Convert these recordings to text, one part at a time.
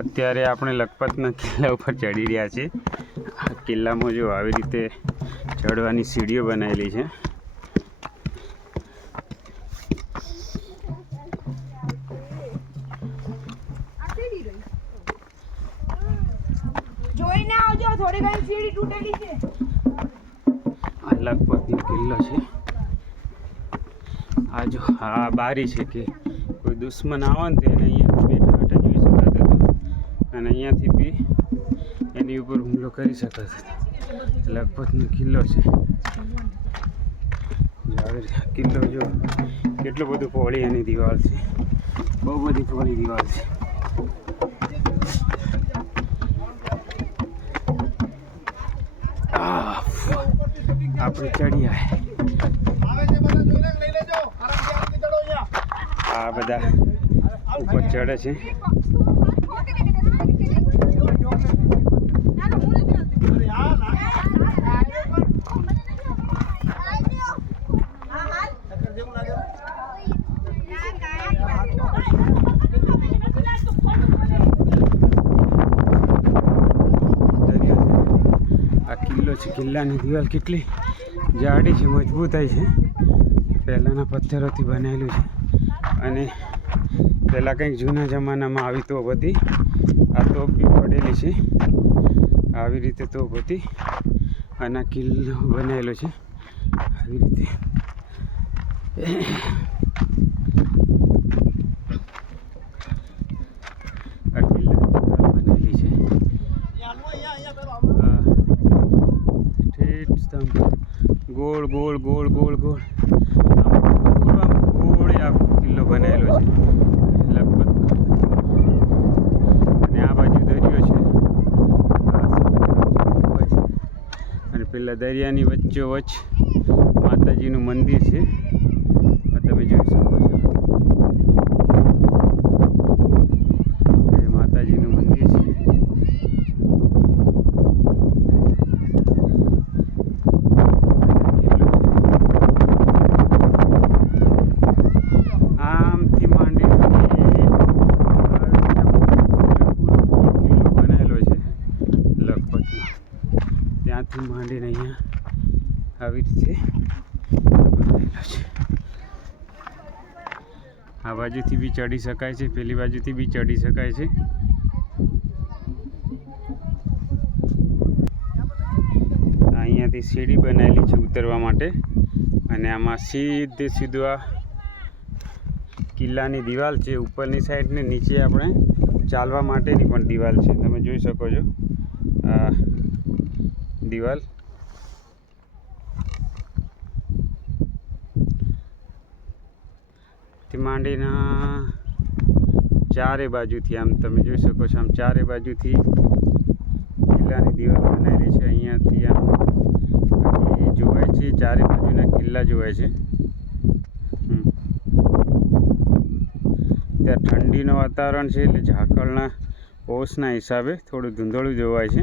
અત્યારે આપણે લખપતના કિલ્લા ઉપર ચડી રહ્યા છીએ. આ કિલ્લામાં જો આવી રીતે ચડવાની સીડીઓ બનાવેલી છે. આ લખપતનો કિલ્લો છે. આ જો આ બારી છે કે કોઈ દુશ્મન આવે ને તેને અહીંયાથી બેઠા બેઠા જોઈ શકાતું હતું અને અહીંયાથી બી એની ઉપર હુમલો કરી શકાતો છે. લખપતનો કિલ્લો છે. કિલ્લો જો કેટલું બધું પહોળી એની દિવાલ છે. બહુ બધી પહોળી દિવાલ છે. આપણે ચડ્યા આ બધા ઉપર ચડે છે. આ કિલ્લો છે, કિલ્લાની દિવાલ કેટલી જાડી છે મજબૂતાઈ છે. પહેલાંના પથ્થરોથી બનેલું છે. અને પહેલાં કંઈક જૂના જમાનામાં આવી તોપ હતી. આ તોપ બી પડેલી છે. આવી રીતે તોપ હતી. અને કિલ્લો બનાવેલો છે. આવી રીતે આ કિલ્લાની દિવાલ બનેલી છે આ ઠેઠ સ્તંભ ગોળ ગોળ ગોળ ગોળ ગોળ આમ કિલ્લો બનાવેલો છે લખપતનો અને આ બાજુ દરિયો છે. અને પેલા દરિયાની વચ્ચે વચ્ચ માતાજીનું મંદિર છે તમે જોઈ શકો છો. માતાજીનું મંદિર છે. આમથી માંડી બનાવેલો છે, લખપતમાં. ત્યાંથી માંડીને અહીંયા આવી રીતે બનાવેલો છે. આ બાજુથી બી ચડી શકાય છે, પેલી બાજુથી બી ચડી શકાય છે. અહીંયાથી સીડી બનાવેલી છે ઉતરવા માટે. અને આમાં સીધે સીધું આ કિલ્લાની દિવાલ છે, ઉપરની સાઈડ ને નીચે આપણે ચાલવા માટેની પણ દિવાલ છે. તમે જોઈ શકો છો આ દિવાલ. થી માંડીના ચારે બાજુથી આમ તમે જોઈ શકો છો, આમ ચારે બાજુથી કિલ્લાની દિવાલ બનાવેલી છે. અહીંયાથી આમ જોવાય છે, ચારે બાજુના કિલ્લા જોવાય છે. ત્યાં ઠંડીનું વાતાવરણ છે એટલે ઝાકળના પોષના હિસાબે થોડું ધૂંધળું જોવાય છે.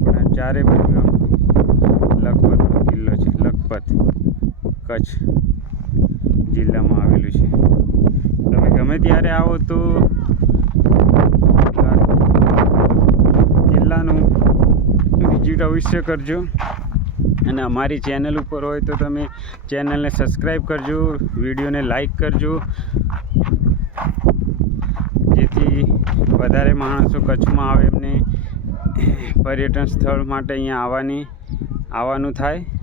પણ આમ ચારે બાજુ આમ લખપતનો કિલ્લો છે, લખપત, કચ્છ. જિલ્લામાં આવેલું છે. તમે ગમે ત્યારે આવો તો જિલ્લાનું વિઝિટ અવશ્ય કરજો. અને અમારી ચેનલ ઉપર હોય તો તમે ચેનલને સબસ્ક્રાઈબ કરજો, વિડીયોને લાઈક કરજો. જેથી વધારે માણસો કચ્છમાં આવે એમને પર્યટન સ્થળ માટે અહીંયા આવવાની, આવવાનું થાય.